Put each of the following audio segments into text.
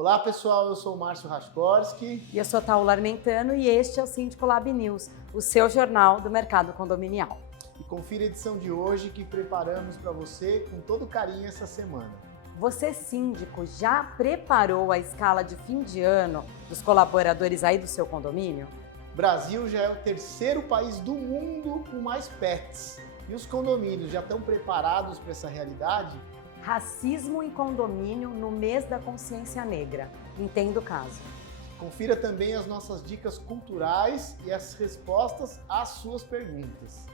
Olá pessoal, eu sou o Márcio Raskorski. E eu sou a Taula Armentano e este é o Síndico Lab News, o seu jornal do mercado condominial. E confira a edição de hoje que preparamos para você com todo carinho essa semana. Você, síndico, já preparou a escala de fim de ano dos colaboradores aí do seu condomínio? O Brasil já é o terceiro país do mundo com mais pets. E os condomínios já estão preparados para essa realidade? Racismo em condomínio no mês da consciência negra. Entenda o caso. Confira também as nossas dicas culturais e as respostas às suas perguntas.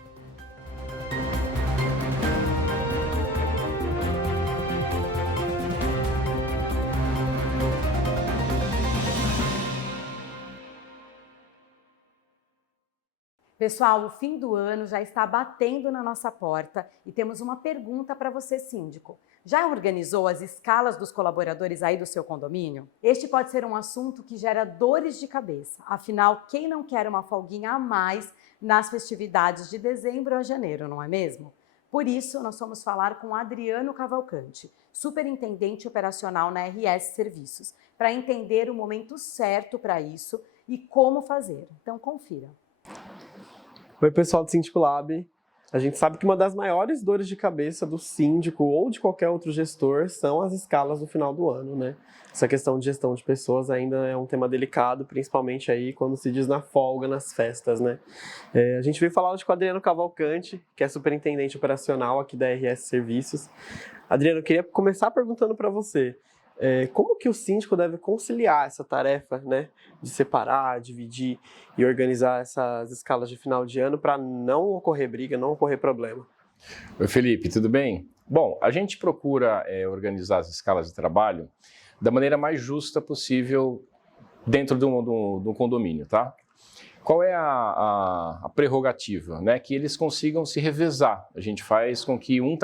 Pessoal, o fim do ano já está batendo na nossa porta e temos uma pergunta para você, síndico. Já organizou as escalas dos colaboradores aí do seu condomínio? Este pode ser um assunto que gera dores de cabeça. Afinal, quem não quer uma folguinha a mais nas festividades de dezembro a janeiro, não é mesmo? Por isso, nós vamos falar com Adriano Cavalcante, superintendente operacional na RS Serviços, para entender o momento certo para isso e como fazer. Então, confira. Oi, pessoal do Síndico Lab. A gente sabe que uma das maiores dores de cabeça do síndico ou de qualquer outro gestor são as escalas no final do ano, né? Essa questão de gestão de pessoas ainda é um tema delicado, principalmente aí quando se diz na folga, nas festas, né? A gente veio falar hoje com o Adriano Cavalcante, que é superintendente operacional aqui da RS Serviços. Adriano, eu queria começar perguntando para você, como que o síndico deve conciliar essa tarefa, né, de separar, dividir e organizar essas escalas de final de ano para não ocorrer briga, não ocorrer problema? Oi, Felipe, tudo bem? Bom, a gente procura organizar as escalas de trabalho da maneira mais justa possível dentro do condomínio, tá? Qual é a prerrogativa? Né? Que eles consigam se revezar. A gente faz com que uma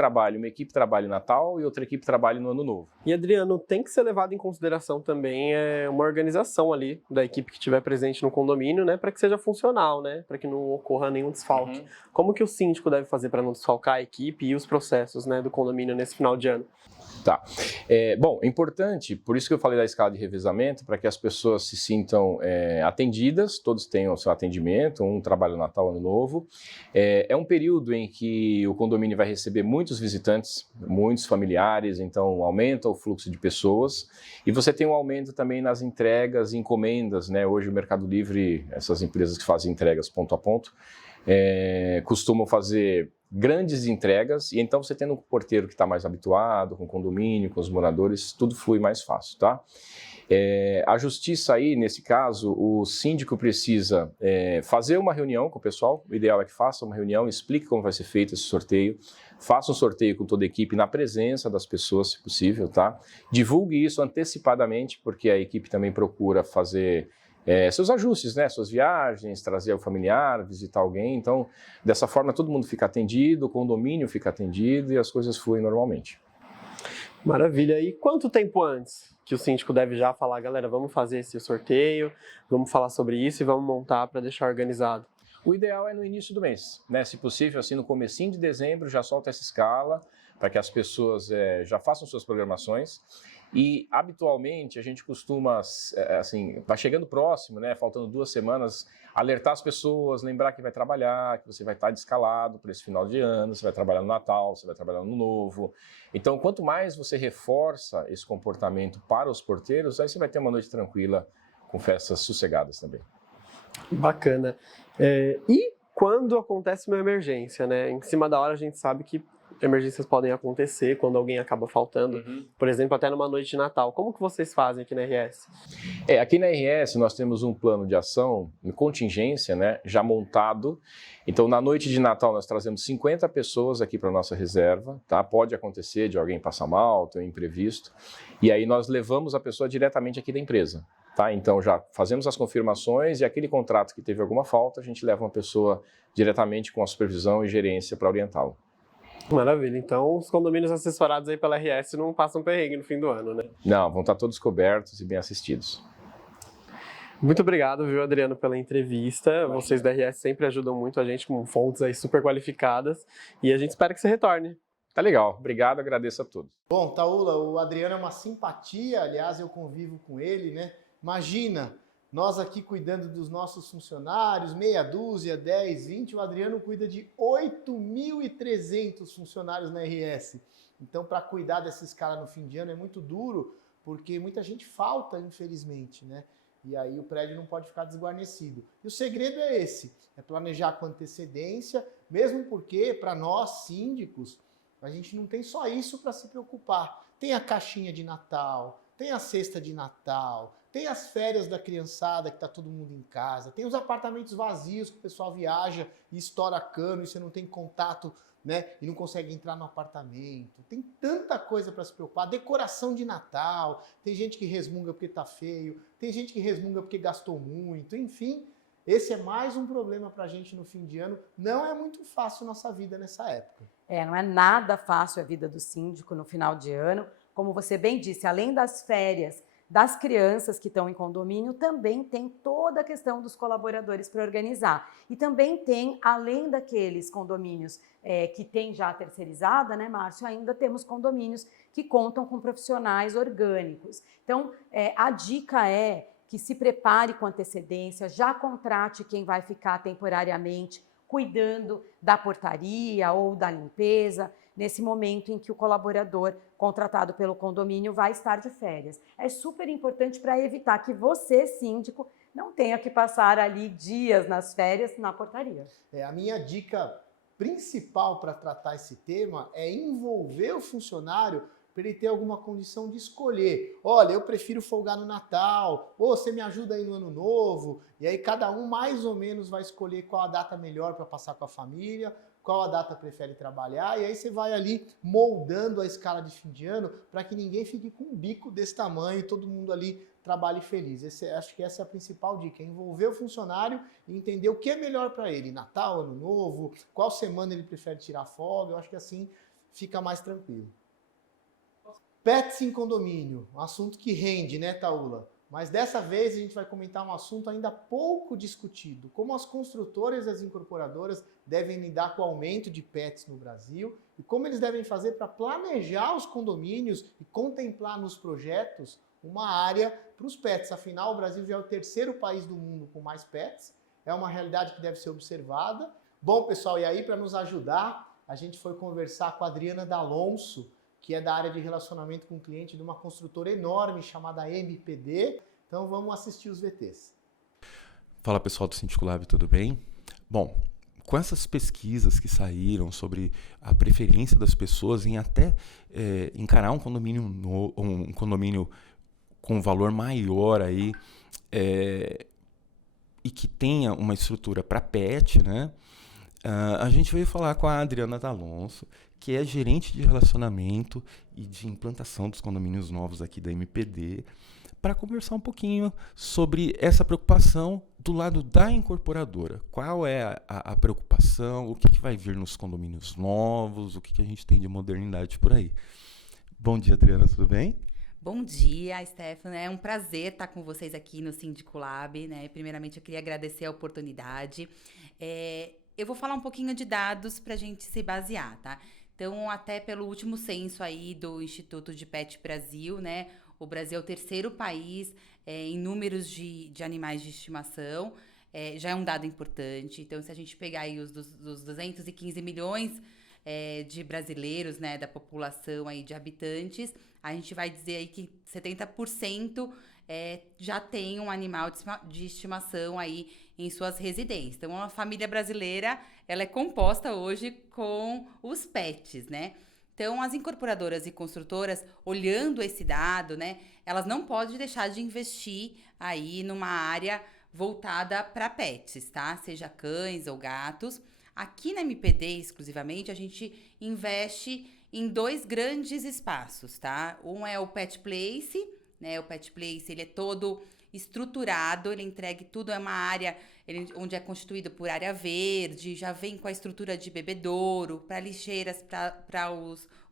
equipe trabalhe no Natal e outra equipe trabalhe no Ano Novo. E, Adriano, tem que ser levado em consideração também uma organização ali da equipe que estiver presente no condomínio, né, para que seja funcional, né, para que não ocorra nenhum desfalque. Uhum. Como que o síndico deve fazer para não desfalcar a equipe e os processos, né, do condomínio nesse final de ano? Tá. Bom, é importante, por isso que eu falei da escala de revezamento, para que as pessoas se sintam atendidas, todos tenham o seu atendimento, um trabalho no Natal, Ano Novo. É um período em que o condomínio vai receber muitos visitantes, muitos familiares, então aumenta o fluxo de pessoas. E você tem um aumento também nas entregas e encomendas, né? Hoje o Mercado Livre, essas empresas que fazem entregas ponto a ponto, costumam fazer grandes entregas, e então você tendo um porteiro que está mais habituado, com o condomínio, com os moradores, tudo flui mais fácil, tá? A justiça aí, nesse caso, o síndico precisa fazer uma reunião com o pessoal, o ideal é que faça uma reunião, explique como vai ser feito esse sorteio, faça um sorteio com toda a equipe na presença das pessoas, se possível, tá? Divulgue isso antecipadamente, porque a equipe também procura fazer seus ajustes, né? Suas viagens, trazer o familiar, visitar alguém. Então, dessa forma, todo mundo fica atendido, o condomínio fica atendido e as coisas fluem normalmente. Maravilha. E quanto tempo antes que o síndico deve já falar, galera, vamos fazer esse sorteio, vamos falar sobre isso e vamos montar para deixar organizado? O ideal é no início do mês, né? Se possível, assim, no comecinho de dezembro, já solta essa escala para que as pessoas já façam suas programações. E, habitualmente, a gente costuma, assim, vai chegando próximo, né, faltando 2 semanas, alertar as pessoas, lembrar que vai trabalhar, que você vai estar descalado por esse final de ano, você vai trabalhar no Natal, você vai trabalhar no Ano Novo. Então, quanto mais você reforça esse comportamento para os porteiros, aí você vai ter uma noite tranquila, com festas sossegadas também. Bacana. E quando acontece uma emergência, né? Em cima da hora a gente sabe que emergências podem acontecer quando alguém acaba faltando, por exemplo, até numa noite de Natal. Como que vocês fazem aqui na RS? Aqui na RS nós temos um plano de ação em contingência, né, já montado. Então, na noite de Natal nós trazemos 50 pessoas aqui para a nossa reserva, tá? Pode acontecer de alguém passar mal, ter um imprevisto, e aí nós levamos a pessoa diretamente aqui da empresa. Tá? Então, já fazemos as confirmações e aquele contrato que teve alguma falta, a gente leva uma pessoa diretamente com a supervisão e gerência para orientá-lo. Maravilha. Então, os condomínios assessorados aí pela RS não passam perrengue no fim do ano, né? Não, vão estar todos cobertos e bem assistidos. Muito obrigado, viu, Adriano, pela entrevista. Vocês da RS sempre ajudam muito a gente com fontes aí super qualificadas e a gente espera que você retorne. Tá legal, obrigado, agradeço a todos. Bom, Taula, o Adriano é uma simpatia, aliás, eu convivo com ele, né? Imagina, nós aqui cuidando dos nossos funcionários, meia dúzia, 10, 20, o Adriano cuida de 8.300 funcionários na RS. Então, para cuidar dessa escala no fim de ano é muito duro, porque muita gente falta, infelizmente, né? E aí o prédio não pode ficar desguarnecido. E o segredo é esse, é planejar com antecedência, mesmo porque, para nós, síndicos, a gente não tem só isso para se preocupar. Tem a caixinha de Natal, tem a cesta de Natal, tem as férias da criançada que está todo mundo em casa, tem os apartamentos vazios que o pessoal viaja e estoura cano e você não tem contato, né, e não consegue entrar no apartamento. Tem tanta coisa para se preocupar. Decoração de Natal, tem gente que resmunga porque está feio, tem gente que resmunga porque gastou muito, enfim. Esse é mais um problema para a gente no fim de ano. Não é muito fácil nossa vida nessa época. Não é nada fácil a vida do síndico no final de ano. Como você bem disse, além das férias das crianças que estão em condomínio, também tem toda a questão dos colaboradores para organizar. E também tem, além daqueles condomínios que tem já terceirizada, né, Márcio, ainda temos condomínios que contam com profissionais orgânicos. Então, a dica é que se prepare com antecedência, já contrate quem vai ficar temporariamente cuidando da portaria ou da limpeza, nesse momento em que o colaborador contratado pelo condomínio vai estar de férias. É super importante para evitar que você, síndico, não tenha que passar ali dias nas férias na portaria. A minha dica principal para tratar esse tema é envolver o funcionário para ele ter alguma condição de escolher. Olha, eu prefiro folgar no Natal, ou você me ajuda aí no Ano Novo, e aí cada um mais ou menos vai escolher qual a data melhor para passar com a família, qual a data prefere trabalhar, e aí você vai ali moldando a escala de fim de ano para que ninguém fique com um bico desse tamanho e todo mundo ali trabalhe feliz. Acho que essa é a principal dica, é envolver o funcionário e entender o que é melhor para ele, Natal, Ano Novo, qual semana ele prefere tirar folga, eu acho que assim fica mais tranquilo. Pets em condomínio, um assunto que rende, né, Taula? Mas dessa vez a gente vai comentar um assunto ainda pouco discutido, como as construtoras e as incorporadoras devem lidar com o aumento de pets no Brasil e como eles devem fazer para planejar os condomínios e contemplar nos projetos uma área para os pets. Afinal, o Brasil já é o terceiro país do mundo com mais pets, é uma realidade que deve ser observada. Bom, pessoal, e aí para nos ajudar, a gente foi conversar com a Adriana D'Alonso, que é da área de relacionamento com o cliente de uma construtora enorme chamada MPD. Então vamos assistir os VTs. Fala pessoal do Síndico Lab, tudo bem? Bom, com essas pesquisas que saíram sobre a preferência das pessoas em até encarar um condomínio com valor maior aí, e que tenha uma estrutura para pet, né? A gente veio falar com a Adriana D'Alonso, que é gerente de relacionamento e de implantação dos condomínios novos aqui da MPD, para conversar um pouquinho sobre essa preocupação do lado da incorporadora. Qual é a preocupação, o que vai vir nos condomínios novos, o que a gente tem de modernidade por aí. Bom dia, Adriana, tudo bem? Bom dia, Stefano. É um prazer estar com vocês aqui no Síndico Lab, né? Primeiramente, eu queria agradecer a oportunidade. Eu vou falar um pouquinho de dados para a gente se basear, tá? Então, até pelo último censo aí do Instituto de Pet Brasil, né? O Brasil é o terceiro país em números de animais de estimação. Já é um dado importante. Então, se a gente pegar aí os 215 milhões de brasileiros, né? Da população aí de habitantes, a gente vai dizer aí que 70% já tem um animal de estimação aí em suas residências. Então, a família brasileira, ela é composta hoje com os pets, né? Então, as incorporadoras e construtoras, olhando esse dado, né, elas não podem deixar de investir aí numa área voltada para pets, tá? Seja cães ou gatos. Aqui na MPD, exclusivamente, a gente investe em 2 grandes espaços, tá? Um é o Pet Place, né? O Pet Place, ele é todo estruturado, ele entrega tudo, é uma área onde é constituído por área verde, já vem com a estrutura de bebedouro, para lixeiras, para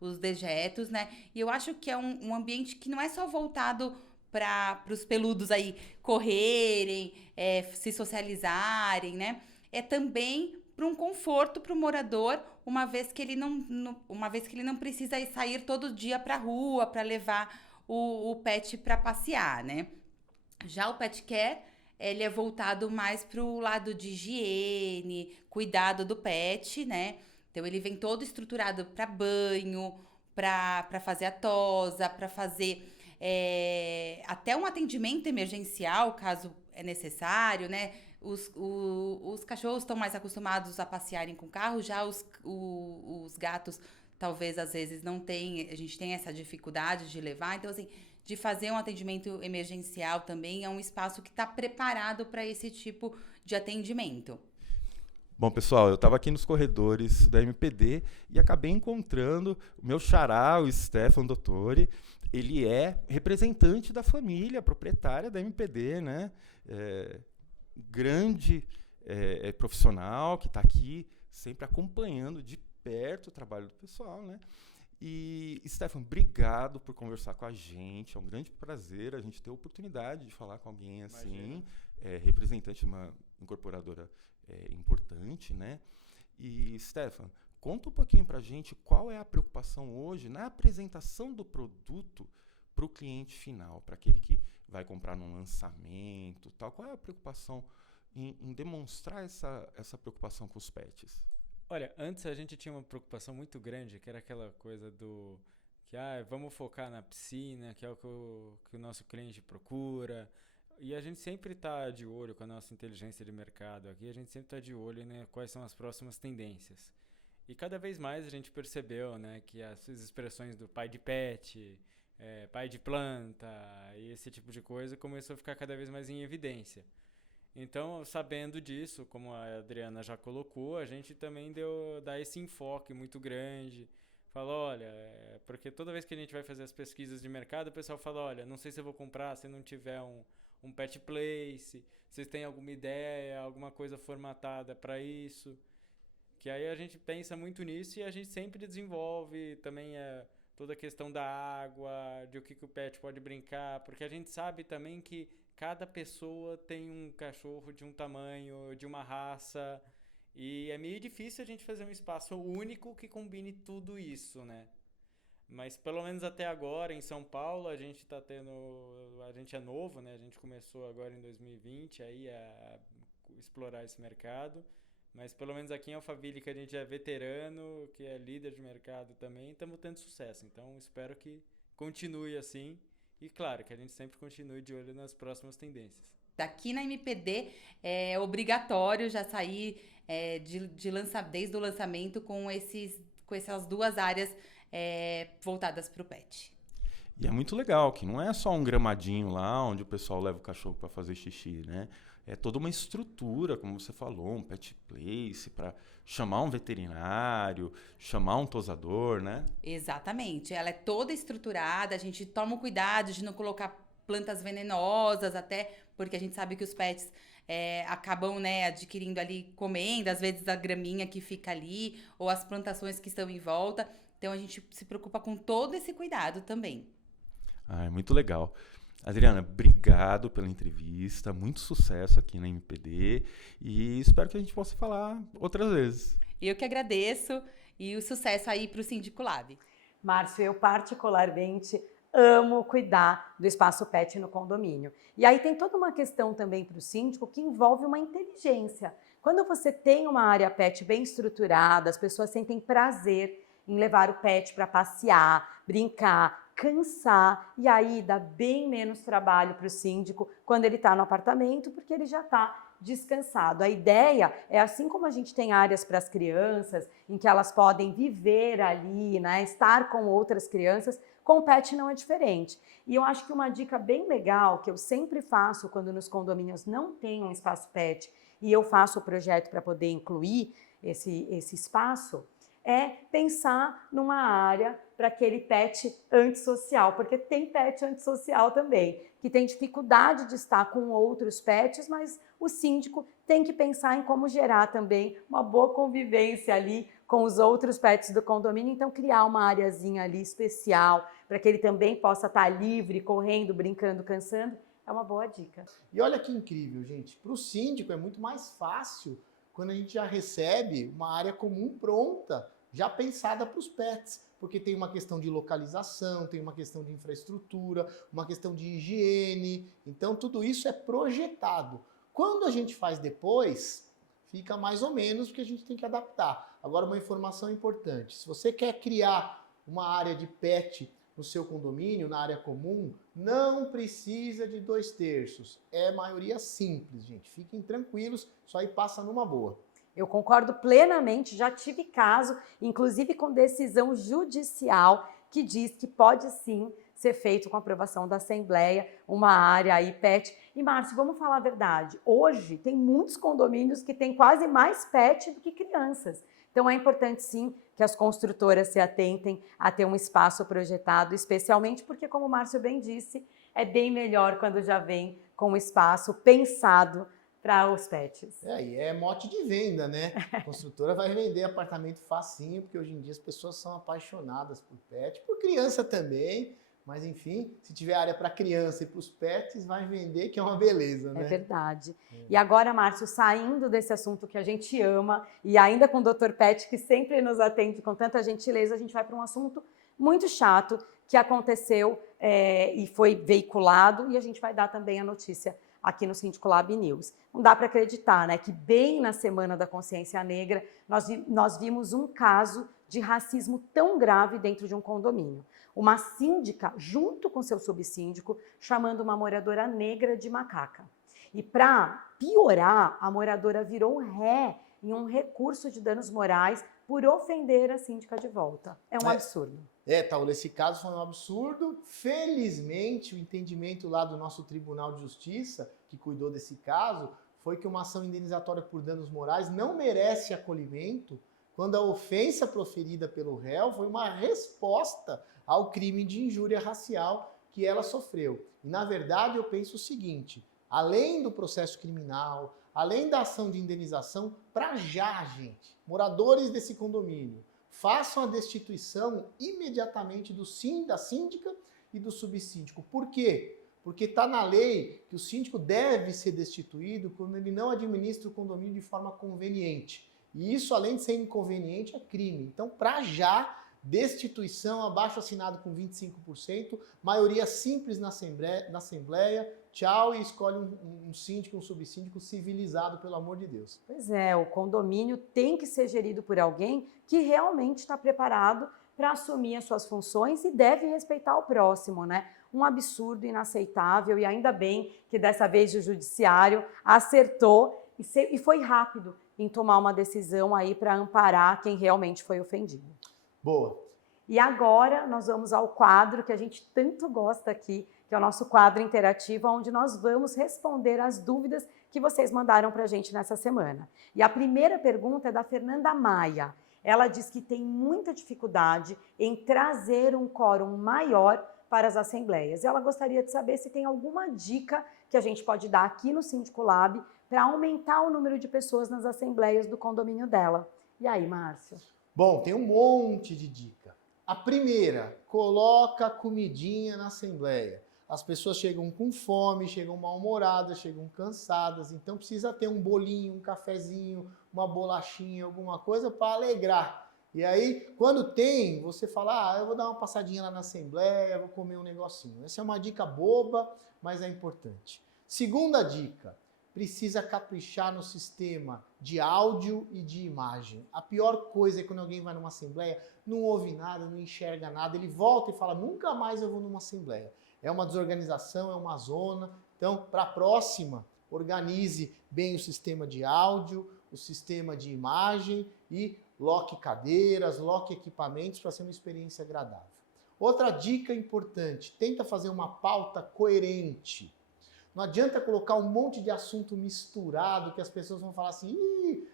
os dejetos, né? E eu acho que é um ambiente que não é só voltado para os peludos aí correrem, se socializarem, né? É também para um conforto para o morador, uma vez que ele não precisa sair todo dia para a rua para levar o pet para passear, né? Já o pet care, ele é voltado mais para o lado de higiene, cuidado do pet, né? Então, ele vem todo estruturado para banho, para fazer a tosa, para fazer até um atendimento emergencial, caso é necessário, né? Os cachorros estão mais acostumados a passearem com carro, já os gatos, talvez, às vezes, não tem, a gente tem essa dificuldade de levar. Então, assim, de fazer um atendimento emergencial também é um espaço que está preparado para esse tipo de atendimento. Bom, pessoal, eu estava aqui nos corredores da MPD e acabei encontrando o meu xará, o Stefano Dottori. Ele é representante da família, proprietária da MPD, né? Grande profissional que está aqui sempre acompanhando de perto o trabalho do pessoal, né? E, Stefano, obrigado por conversar com a gente. É um grande prazer a gente ter a oportunidade de falar com alguém assim, representante de uma incorporadora importante, né? E, Stefano, conta um pouquinho para a gente qual é a preocupação hoje na apresentação do produto para o cliente final, para aquele que vai comprar num lançamento, tal. Qual é a preocupação em demonstrar essa preocupação com os pets? Olha, antes a gente tinha uma preocupação muito grande, que era aquela coisa que vamos focar na piscina, que é o que o nosso cliente procura. E a gente sempre está de olho com a nossa inteligência de mercado aqui, a gente sempre está de olho, né, quais são as próximas tendências. E cada vez mais a gente percebeu, né, que as expressões do pai de pet, pai de planta e esse tipo de coisa começou a ficar cada vez mais em evidência. Então, sabendo disso, como a Adriana já colocou, a gente também dá esse enfoque muito grande. Falou, olha, porque toda vez que a gente vai fazer as pesquisas de mercado, o pessoal fala, olha, não sei se eu vou comprar se não tiver um pet place, vocês têm alguma ideia, alguma coisa formatada para isso. Que aí a gente pensa muito nisso e a gente sempre desenvolve também toda a questão da água, de o que o pet pode brincar, porque a gente sabe também que cada pessoa tem um cachorro de um tamanho, de uma raça, e é meio difícil a gente fazer um espaço único que combine tudo isso, né? Mas pelo menos até agora, em São Paulo, a gente é novo, né? A gente começou agora em 2020 aí a explorar esse mercado, mas pelo menos aqui em Alphaville, que a gente é veterano, que é líder de mercado também, estamos tendo sucesso. Então espero que continue assim. E claro, que a gente sempre continue de olho nas próximas tendências. Aqui na MPD é obrigatório já sair desde o lançamento com essas duas áreas voltadas para o pet. E é muito legal que não é só um gramadinho lá onde o pessoal leva o cachorro para fazer xixi, né? É toda uma estrutura, como você falou, um pet place para chamar um veterinário, chamar um tosador, né? Exatamente. Ela é toda estruturada, a gente toma o cuidado de não colocar plantas venenosas, até porque a gente sabe que os pets acabam, né, adquirindo ali, comendo, às vezes a graminha que fica ali, ou as plantações que estão em volta. Então a gente se preocupa com todo esse cuidado também. Ah, é muito legal. Adriana, obrigado pela entrevista, muito sucesso aqui na MPD e espero que a gente possa falar outras vezes. Eu que agradeço e o sucesso aí para o Síndico Lab. Márcio, eu particularmente amo cuidar do espaço pet no condomínio. E aí tem toda uma questão também para o síndico que envolve uma inteligência. Quando você tem uma área pet bem estruturada, as pessoas sentem prazer em levar o pet para passear, brincar, cansar, e aí dá bem menos trabalho para o síndico quando ele está no apartamento, porque ele já está descansado. A ideia é, assim como a gente tem áreas para as crianças, em que elas podem viver ali, né, estar com outras crianças, com o pet não é diferente. E eu acho que uma dica bem legal, que eu sempre faço quando nos condomínios não tem um espaço pet, e eu faço o projeto para poder incluir esse espaço, é pensar numa área para aquele pet antissocial, porque tem pet antissocial também, que tem dificuldade de estar com outros pets, mas o síndico tem que pensar em como gerar também uma boa convivência ali com os outros pets do condomínio, então criar uma areazinha ali especial para que ele também possa estar livre, correndo, brincando, cansando, é uma boa dica. E olha que incrível, gente, para o síndico é muito mais fácil quando a gente já recebe uma área comum pronta, já pensada para os pets, porque tem uma questão de localização, tem uma questão de infraestrutura, uma questão de higiene, então tudo isso é projetado. Quando a gente faz depois, fica mais ou menos, porque a gente tem que adaptar. Agora, uma informação importante, se você quer criar uma área de pet no seu condomínio, na área comum, não precisa de 2/3. É maioria simples, gente. Fiquem tranquilos, isso aí passa numa boa. Eu concordo plenamente, já tive caso, inclusive com decisão judicial, que diz que pode sim ser feito com aprovação da Assembleia, uma área aí pet. E, Márcio, vamos falar a verdade, hoje tem muitos condomínios que têm quase mais pet do que crianças. Então é importante sim que as construtoras se atentem a ter um espaço projetado, especialmente porque, como o Márcio bem disse, é bem melhor quando já vem com um espaço pensado para os pets. E é mote de venda, né? A construtora vai vender apartamento facinho, porque hoje em dia as pessoas são apaixonadas por pet, por criança também, mas enfim, se tiver área para criança e para os pets, vai vender, que é uma beleza, né? É verdade. E agora, Márcio, saindo desse assunto que a gente ama, e ainda com o Dr. Pet, que sempre nos atende com tanta gentileza, a gente vai para um assunto muito chato que aconteceu e foi veiculado, e a gente vai dar também a notícia aqui no Síndico Lab News. Não dá para acreditar, né, que bem na Semana da Consciência Negra, nós vimos um caso de racismo tão grave dentro de um condomínio. Uma síndica, junto com seu subsíndico, chamando uma moradora negra de macaca. E para piorar, a moradora virou ré em um recurso de danos morais por ofender a síndica de volta. É um absurdo. Taula, esse caso foi um absurdo. Felizmente, o entendimento lá do nosso Tribunal de Justiça, que cuidou desse caso, foi que uma ação indenizatória por danos morais não merece acolhimento quando a ofensa proferida pelo réu foi uma resposta ao crime de injúria racial que ela sofreu. E, na verdade, eu penso o seguinte, além do processo criminal, além da ação de indenização, para já, gente, moradores desse condomínio, façam a destituição imediatamente da síndica e do subsíndico. Por quê? Porque está na lei que o síndico deve ser destituído quando ele não administra o condomínio de forma conveniente. E isso, além de ser inconveniente, é crime. Então, para já, destituição, abaixo-assinado com 25%, maioria simples na Assembleia, tchau, e escolhe um síndico, um subsíndico civilizado, pelo amor de Deus. Pois é, o condomínio tem que ser gerido por alguém que realmente está preparado para assumir as suas funções e deve respeitar o próximo, né? Um absurdo, inaceitável, e ainda bem que dessa vez o judiciário acertou e foi rápido em tomar uma decisão aí para amparar quem realmente foi ofendido. Boa. E agora nós vamos ao quadro que a gente tanto gosta aqui, que é o nosso quadro interativo, onde nós vamos responder as dúvidas que vocês mandaram para a gente nessa semana. E a primeira pergunta é da Fernanda Maia. Ela diz que tem muita dificuldade em trazer um quórum maior para as assembleias. E ela gostaria de saber se tem alguma dica que a gente pode dar aqui no Síndico Lab para aumentar o número de pessoas nas assembleias do condomínio dela. E aí, Márcio? Bom, tem um monte de dica. A primeira, coloca a comidinha na assembleia. As pessoas chegam com fome, chegam mal-humoradas, chegam cansadas, então precisa ter um bolinho, um cafezinho, uma bolachinha, alguma coisa para alegrar. E aí, quando tem, você fala, eu vou dar uma passadinha lá na assembleia, vou comer um negocinho. Essa é uma dica boba, mas é importante. Segunda dica, precisa caprichar no sistema de áudio e de imagem. A pior coisa é quando alguém vai numa assembleia, não ouve nada, não enxerga nada, ele volta e fala, nunca mais eu vou numa assembleia. É uma desorganização, é uma zona. Então, para a próxima, organize bem o sistema de áudio, o sistema de imagem e loque cadeiras, loque equipamentos para ser uma experiência agradável. Outra dica importante, tenta fazer uma pauta coerente. Não adianta colocar um monte de assunto misturado que as pessoas vão falar assim,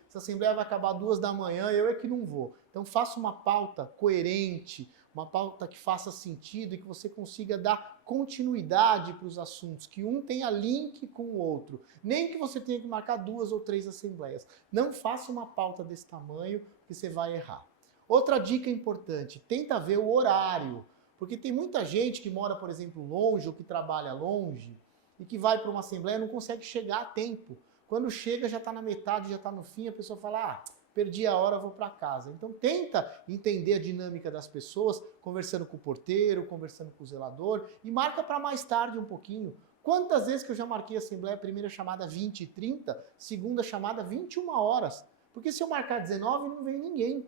essa assembleia vai acabar 2 da manhã, eu é que não vou. Então faça uma pauta coerente, uma pauta que faça sentido e que você consiga dar continuidade para os assuntos, que um tenha link com o outro. Nem que você tenha que marcar 2 ou 3 assembleias. Não faça uma pauta desse tamanho que você vai errar. Outra dica importante, tenta ver o horário, porque tem muita gente que mora, por exemplo, longe ou que trabalha longe e que vai para uma assembleia e não consegue chegar a tempo, Quando chega, já está na metade, já está no fim, a pessoa fala, perdi a hora, vou para casa. Então tenta entender a dinâmica das pessoas, conversando com o porteiro, conversando com o zelador, e marca para mais tarde um pouquinho. Quantas vezes que eu já marquei a assembleia, primeira chamada 20h30, segunda chamada 21 horas? Porque se eu marcar 19, não vem ninguém.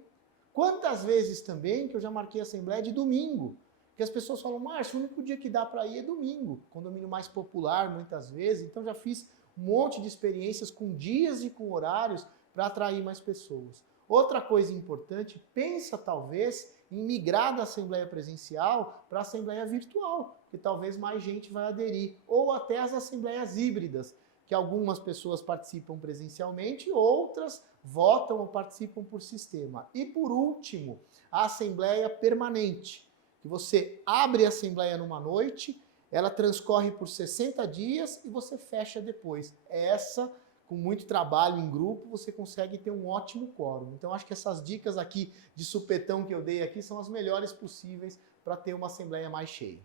Quantas vezes também que eu já marquei a assembleia de domingo? Que as pessoas falam, Márcio, o único dia que dá para ir é domingo. Condomínio mais popular, muitas vezes. Então já fiz um monte de experiências com dias e com horários para atrair mais pessoas. Outra coisa importante, pensa talvez em migrar da assembleia presencial para a assembleia virtual, que talvez mais gente vai aderir. Ou até as assembleias híbridas, que algumas pessoas participam presencialmente, outras votam ou participam por sistema. E por último, a assembleia permanente, que você abre a assembleia numa noite, ela transcorre por 60 dias e você fecha depois. Essa, com muito trabalho em grupo, você consegue ter um ótimo quórum. Então, acho que essas dicas aqui de supetão que eu dei aqui são as melhores possíveis para ter uma assembleia mais cheia.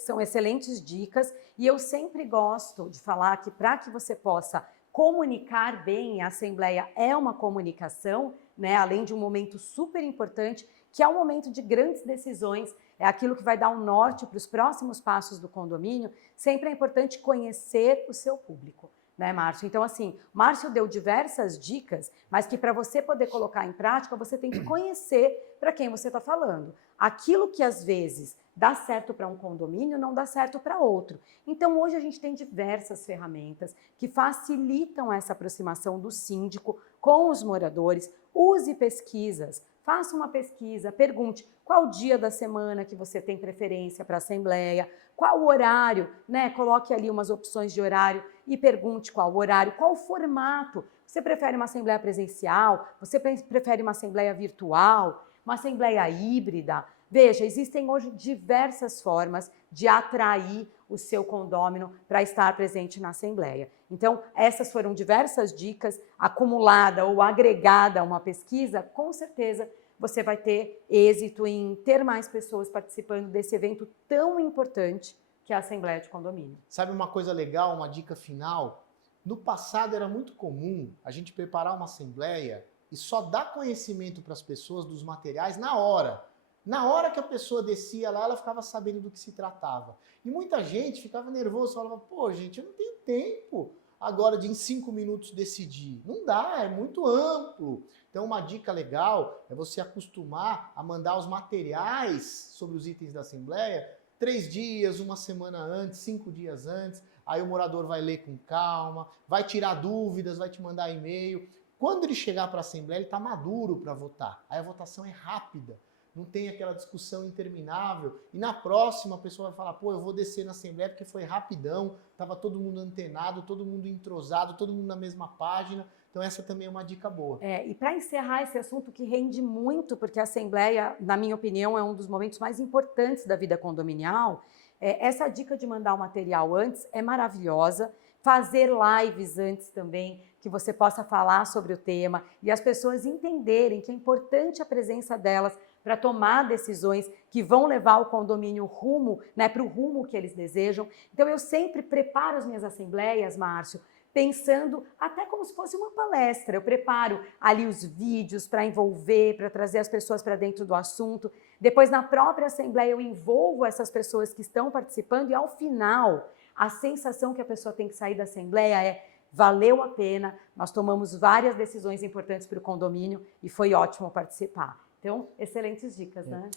São excelentes dicas e eu sempre gosto de falar que para que você possa comunicar bem, a assembleia é uma comunicação, né? Além de um momento super importante, que é um momento de grandes decisões, é aquilo que vai dar um norte para os próximos passos do condomínio. Sempre é importante conhecer o seu público, né, Márcio? Então, assim, Márcio deu diversas dicas, mas que para você poder colocar em prática, você tem que conhecer para quem você está falando. Aquilo que às vezes dá certo para um condomínio, não dá certo para outro. Então, hoje a gente tem diversas ferramentas que facilitam essa aproximação do síndico com os moradores. Use pesquisas, faça uma pesquisa, pergunte qual dia da semana que você tem preferência para a assembleia, qual o horário, né? Coloque ali umas opções de horário e pergunte qual o horário, qual o formato. Você prefere uma assembleia presencial? Você prefere uma assembleia virtual? Uma assembleia híbrida? Veja, existem hoje diversas formas de atrair o seu condômino para estar presente na assembleia. Então, essas foram diversas dicas, acumulada ou agregada a uma pesquisa, com certeza você vai ter êxito em ter mais pessoas participando desse evento tão importante que é a Assembleia de Condomínio. Sabe uma coisa legal, uma dica final? No passado era muito comum a gente preparar uma assembleia e só dar conhecimento para as pessoas dos materiais na hora. Na hora que a pessoa descia lá, ela ficava sabendo do que se tratava. E muita gente ficava nervosa, falava, pô, gente, eu não tenho tempo agora de em 5 minutos decidir. Não dá, é muito amplo. Então, uma dica legal é você acostumar a mandar os materiais sobre os itens da assembleia 3 dias, 1 semana antes, 5 dias antes. Aí o morador vai ler com calma, vai tirar dúvidas, vai te mandar e-mail. Quando ele chegar para a assembleia, ele está maduro para votar. Aí a votação é rápida. Não tem aquela discussão interminável, e na próxima a pessoa vai falar, pô, eu vou descer na assembleia porque foi rapidão, estava todo mundo antenado, todo mundo entrosado, todo mundo na mesma página, então essa também é uma dica boa. E para encerrar esse assunto que rende muito, porque a assembleia, na minha opinião, é um dos momentos mais importantes da vida condominial, essa dica de mandar o material antes é maravilhosa, fazer lives antes também, que você possa falar sobre o tema e as pessoas entenderem que é importante a presença delas para tomar decisões que vão levar o condomínio rumo, né, para o rumo que eles desejam. Então eu sempre preparo as minhas assembleias, Márcio, pensando até como se fosse uma palestra. Eu preparo ali os vídeos para envolver, para trazer as pessoas para dentro do assunto. Depois, na própria assembleia, eu envolvo essas pessoas que estão participando e, ao final, a sensação que a pessoa tem que sair da assembleia é valeu a pena, nós tomamos várias decisões importantes para o condomínio e foi ótimo participar. Então, excelentes dicas, né?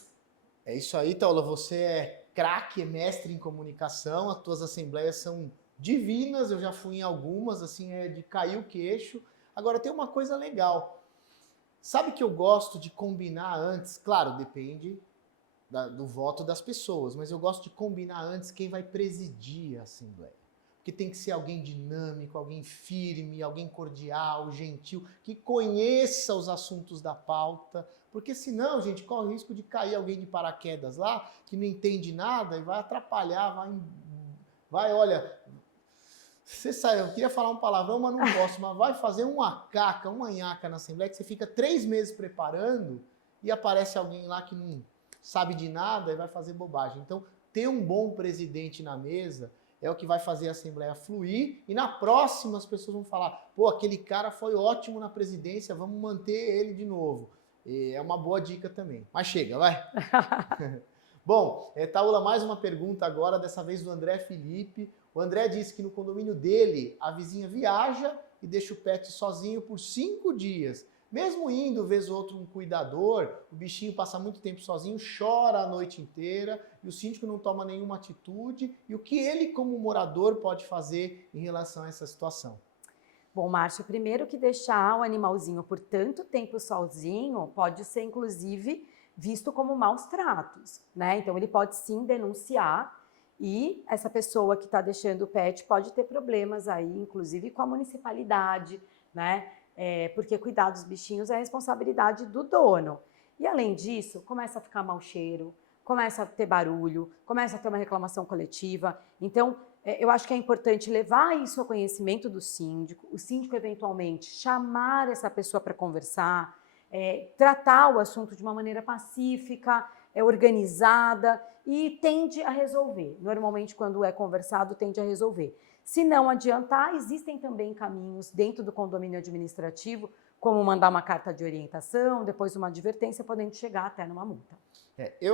É isso aí, Taula. Você é craque, é mestre em comunicação, as tuas assembleias são divinas, eu já fui em algumas, assim, é de cair o queixo. Agora, tem uma coisa legal. Sabe que eu gosto de combinar antes? Claro, depende do voto das pessoas, mas eu gosto de combinar antes quem vai presidir a assembleia. Porque tem que ser alguém dinâmico, alguém firme, alguém cordial, gentil, que conheça os assuntos da pauta, porque senão, gente, corre o risco de cair alguém de paraquedas lá, que não entende nada e vai atrapalhar, olha, você sabe, eu queria falar um palavrão, mas não posso, mas vai fazer uma nhaca na assembleia, que você fica 3 meses preparando e aparece alguém lá que não sabe de nada e vai fazer bobagem. Então, ter um bom presidente na mesa é o que vai fazer a Assembleia fluir, e na próxima as pessoas vão falar, pô, aquele cara foi ótimo na presidência, vamos manter ele de novo. E é uma boa dica também. Mas chega, vai. Bom, Taula, mais uma pergunta agora, dessa vez do André Felipe. O André disse que no condomínio dele, a vizinha viaja e deixa o pet sozinho por 5 dias. Mesmo indo, vez ou outro, um cuidador, o bichinho passa muito tempo sozinho, chora a noite inteira e o síndico não toma nenhuma atitude. E o que ele, como morador, pode fazer em relação a essa situação? Bom, Márcio, primeiro que deixar o animalzinho por tanto tempo sozinho pode ser, inclusive, visto como maus tratos, né? Então, ele pode sim denunciar e essa pessoa que está deixando o pet pode ter problemas aí, inclusive com a municipalidade, né? Porque cuidar dos bichinhos é responsabilidade do dono. E além disso, começa a ficar mau cheiro, começa a ter barulho, começa a ter uma reclamação coletiva. Então, eu acho que é importante levar isso ao conhecimento do síndico, o síndico eventualmente chamar essa pessoa para conversar, tratar o assunto de uma maneira pacífica, organizada e tende a resolver. Normalmente, quando é conversado, tende a resolver. Se não adiantar, existem também caminhos dentro do condomínio administrativo, como mandar uma carta de orientação, depois uma advertência, podendo chegar até numa multa.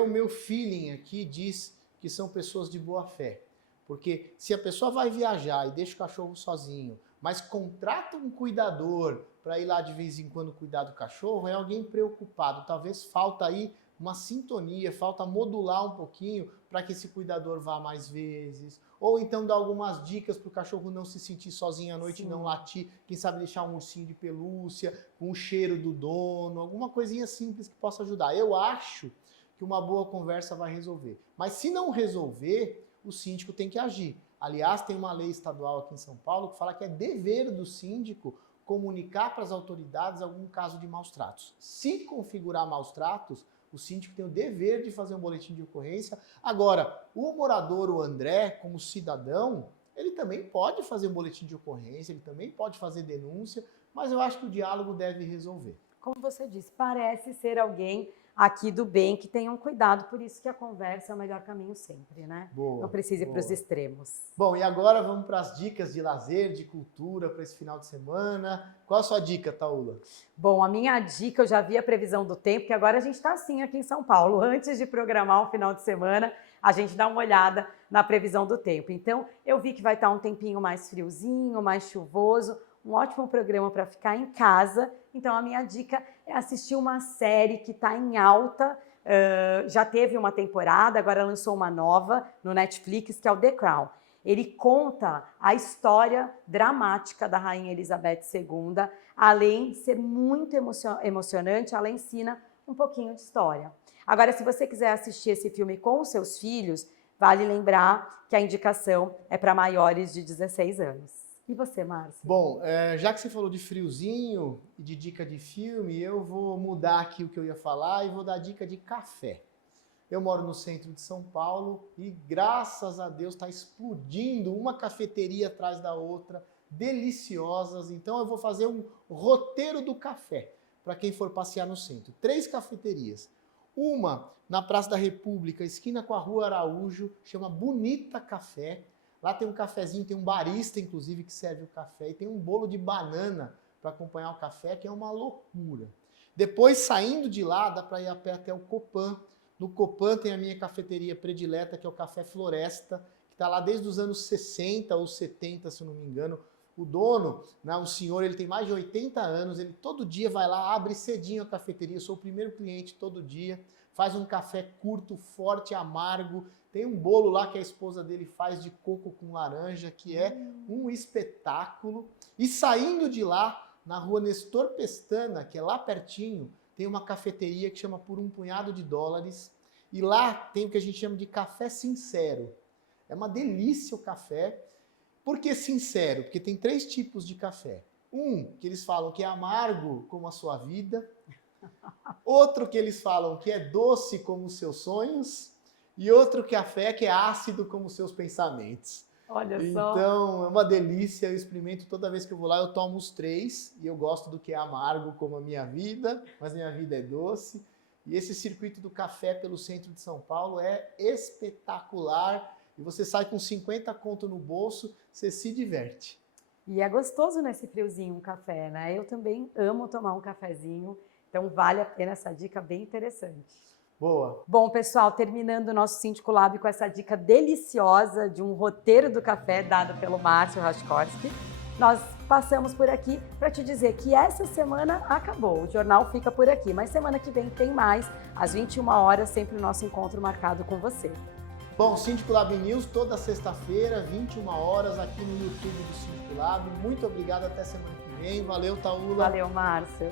Meu feeling aqui diz que são pessoas de boa fé. Porque se a pessoa vai viajar e deixa o cachorro sozinho, mas contrata um cuidador para ir lá de vez em quando cuidar do cachorro, é alguém preocupado. Talvez falta aí uma sintonia, falta modular um pouquinho para que esse cuidador vá mais vezes. Ou então dar algumas dicas para o cachorro não se sentir sozinho à noite e não latir. Quem sabe deixar um ursinho de pelúcia, com o cheiro do dono, alguma coisinha simples que possa ajudar. Eu acho que uma boa conversa vai resolver. Mas se não resolver, o síndico tem que agir. Aliás, tem uma lei estadual aqui em São Paulo que fala que é dever do síndico comunicar para as autoridades algum caso de maus tratos. Se configurar maus tratos, o síndico tem o dever de fazer um boletim de ocorrência. Agora, o morador, o André, como cidadão, ele também pode fazer um boletim de ocorrência, ele também pode fazer denúncia, mas eu acho que o diálogo deve resolver. Como você disse, parece ser alguém aqui do bem que tenham cuidado, por isso que a conversa é o melhor caminho sempre, né? Boa, não precisa ir para os extremos. Bom, e agora vamos para as dicas de lazer, de cultura para esse final de semana. Qual a sua dica, Taula? Bom, a minha dica, eu já vi a previsão do tempo, que agora a gente está assim aqui em São Paulo. Antes de programar o final de semana, a gente dá uma olhada na previsão do tempo. Então, eu vi que vai estar um tempinho mais friozinho, mais chuvoso, um ótimo programa para ficar em casa. Então, a minha dica é assistir uma série que está em alta, já teve uma temporada, agora lançou uma nova no Netflix, que é o The Crown. Ele conta a história dramática da Rainha Elizabeth II, além de ser muito emocionante, ela ensina um pouquinho de história. Agora, se você quiser assistir esse filme com os seus filhos, vale lembrar que a indicação é para maiores de 16 anos. E você, Márcio? Bom, já que você falou de friozinho e de dica de filme, eu vou mudar aqui o que eu ia falar e vou dar dica de café. Eu moro no centro de São Paulo e, graças a Deus, está explodindo uma cafeteria atrás da outra, deliciosas. Então, eu vou fazer um roteiro do café para quem for passear no centro. 3 cafeterias. Uma na Praça da República, esquina com a Rua Araújo, chama Bonita Café. Lá tem um cafezinho, tem um barista, inclusive, que serve o café. E tem um bolo de banana para acompanhar o café, que é uma loucura. Depois, saindo de lá, dá para ir a pé até o Copan. No Copan tem a minha cafeteria predileta, que é o Café Floresta, que está lá desde os anos 60 ou 70, se eu não me engano. O dono, né, um senhor, ele tem mais de 80 anos, ele todo dia vai lá, abre cedinho a cafeteria, eu sou o primeiro cliente todo dia, faz um café curto, forte, amargo. Tem um bolo lá que a esposa dele faz de coco com laranja, que é um espetáculo. E saindo de lá, na rua Nestor Pestana, que é lá pertinho, tem uma cafeteria que chama Por um Punhado de Dólares. E lá tem o que a gente chama de café sincero. É uma delícia o café. Por que sincero? Porque tem 3 tipos de café. Um, que eles falam que é amargo como a sua vida. Outro que eles falam que é doce como os seus sonhos. E outro café que é ácido como os seus pensamentos. Olha só. Então, é uma delícia, eu experimento toda vez que eu vou lá, eu tomo os 3, e eu gosto do que é amargo como a minha vida, mas minha vida é doce. E esse circuito do café pelo centro de São Paulo é espetacular. e você sai com 50 conto no bolso, você se diverte. E é gostoso nesse friozinho um café, né? Eu também amo tomar um cafezinho, então vale a pena essa dica bem interessante. Boa. Bom, pessoal, terminando o nosso Síndico Lab com essa dica deliciosa de um roteiro do café dado pelo Márcio Raczkowski, nós passamos por aqui para te dizer que essa semana acabou. O jornal fica por aqui, mas semana que vem tem mais, às 21 horas, sempre o nosso encontro marcado com você. Bom, Síndico Lab News, toda sexta-feira, 21 horas, aqui no YouTube do Síndico Lab. Muito obrigado, até semana que vem. Valeu, Taula. Valeu, Márcio.